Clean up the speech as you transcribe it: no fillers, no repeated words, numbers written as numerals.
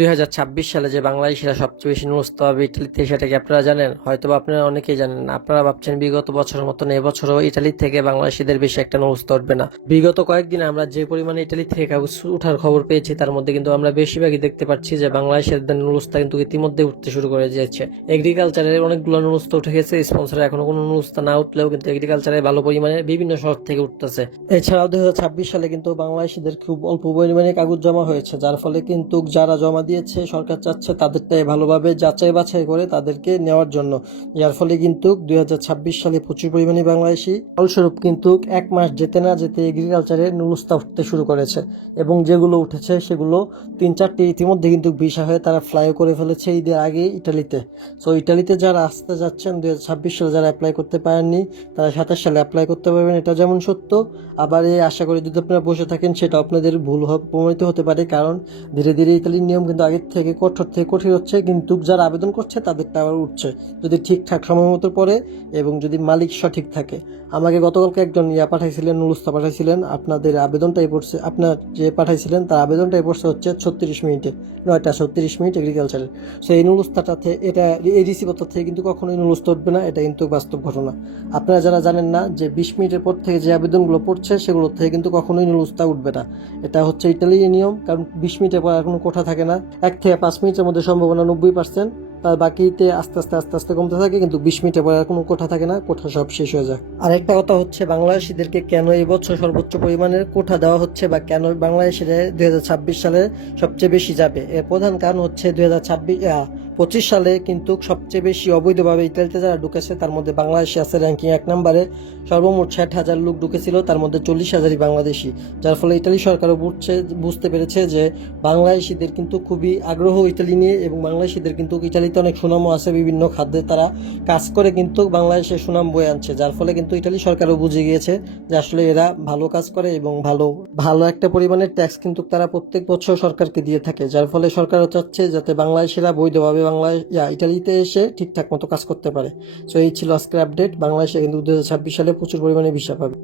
2026 সালে যে বাংলাদেশিরা সবচেয়ে বেশি নুরস্ত হবে ইটালিতে, সেটা কি আপনারা জানেন? হয়তো আপনারা অনেকেই জানেন না। আপনারা ভাবছেন বিগত বছরের মতন এবছরও ইটালি থেকে বাংলাদেশিদের বেশি একটা নুরস্ত উঠবে না। বিগত কয়েকদিনে আমরা যে পরিমাণে ইটালি থেকে কাগজ উঠার খবর পেয়েছি, তার মধ্যে কিন্তু আমরা বেশিরভাগই দেখতে পাচ্ছি যে বাংলাদেশের নুরস্তা কিন্তু ইতিমধ্যে উঠতে শুরু করে দিয়েছে। এগ্রিকালচারের অনেকগুলো নুরস্ত উঠে গেছে, স্পন্সরে এখনো কোনো নুরস্তা না উঠলেও কিন্তু এগ্রিকালচারে ভালো পরিমাণে বিভিন্ন শহর থেকে উঠতেছে। এছাড়াও 2026 সালে কিন্তু বাংলাদেশিদের খুব অল্প পরিমাণে কাগজ জমা হয়েছে, যার ফলে কিন্তু যারা জমা দিয়েছে সরকার চাচ্ছে তাদেরটাই ভালোভাবে যাচাই বাছাই করে তাদেরকে নেওয়ার জন্য, যার ফলে কিন্তু 2026 সালে প্রচুর পরিমাণে বাংলাদেশি, ফলস্বরূপ কিন্তু এক মাস যেতে না যেতে এগ্রিকালচারে নুরস্তা উঠতে শুরু করেছে এবং যেগুলো উঠেছে সেগুলো 3-4টি ইতিমধ্যে কিন্তু ভিসা হয়ে তারা ফ্লাইও করে ফেলেছে ঈদের আগে ইটালিতে। সো ইটালিতে যারা আসতে যাচ্ছেন 2026 সালে যারা অ্যাপ্লাই করতে পারেননি, তারা 27 সালে অ্যাপ্লাই করতে পারবেন, এটা যেমন সত্য। আবার এই আশা করি যদি আপনারা বসে থাকেন সেটা আপনাদের ভুল প্রমাণিত হতে পারে, কারণ ধীরে ধীরে ইতালির নিয়ম কিন্তু আগের থেকে কঠোর থেকে কঠিন হচ্ছে, কিন্তু যারা আবেদন করছে তাদেরটা আবার উঠছে যদি ঠিকঠাক সময় মতো পড়ে এবং যদি মালিক সঠিক থাকে। আমাকে গতকালকে একজন পাঠাইছিলেন, নুরুস্তা পাঠাইছিলেন, আপনাদের আবেদনটাই পড়ছে, আপনার যে পাঠাইছিলেন তার আবেদনটাই পড়ছে হচ্ছে 36 মিনিটে, 9টা 36 মিনিট এগ্রিকালচারের। সো এই নুরুস্তাটাতে এটা এই রিসিভারটা থেকে কিন্তু কখনোই নুরুস্তা উঠবে না, এটা কিন্তু বাস্তব ঘটনা। আপনারা যারা জানেন না যে 20 মিনিটের পর থেকে যে আবেদনগুলো পড়ছে সেগুলো থেকে কিন্তু কখনোই নুরুস্তা উঠবে না, এটা হচ্ছে ইটালির নিয়ম। কারণ 20 মিনিটের পর আর কোনো কোঠা থাকে না, 1 থেকে 5 মিনিটের মধ্যে সম্ভাবনা 90%, তার বাকিতে আস্তে আস্তে আস্তে আস্তে কমতে থাকে, কিন্তু 20 মিনিটের পর আর কোনো কোঠা থাকে না, কোঠা সব শেষ হয়ে যায়। আর একটা কথা হচ্ছে, বাংলাদেশিদেরকে কেন এই বছর সর্বোচ্চ পরিমাণের কোঠা দেওয়া হচ্ছে বা কেন বাংলাদেশিরা 2026 সালে সবচেয়ে বেশি যাবে, এর প্রধান কারণ হচ্ছে 2025 সালে কিন্তু সবচেয়ে বেশি অবৈধভাবে ইতালিতে যারা ঢুকেছে তার মধ্যে বাংলাদেশি আছে র্যাঙ্কিং 1 নম্বরে। সর্বমোট 60,000 লোক ঢুকেছিল, তার মধ্যে 40,000ই বাংলাদেশি, যার ফলে ইতালি সরকারও বুঝতে পেরেছে যে বাংলাদেশিদের কিন্তু খুবই আগ্রহ ইতালি নিয়ে, এবং বাংলাদেশিদের কিন্তু ইতালিতে অনেক সুনামও আছে, বিভিন্ন খাদ্যে তারা কাজ করে কিন্তু বাংলাদেশের সুনাম বয়ে আনছে, যার ফলে কিন্তু ইতালি সরকারও বুঝে গিয়েছে যে আসলে এরা ভালো কাজ করে এবং ভালো ভালো একটা পরিমাণের ট্যাক্স কিন্তু তারা প্রত্যেক বছর সরকারকে দিয়ে থাকে, যার ফলে সরকারও চাচ্ছে যাতে বাংলাদেশিরা বৈধভাবে ইটালিতে এসে ঠিকঠাক মতো কাজ করতে পারে। সো এই ছিল আজকের আপডেট। বাংলাদেশে কিন্তু 2026 সালে প্রচুর পরিমাণে ভিসা পাবে।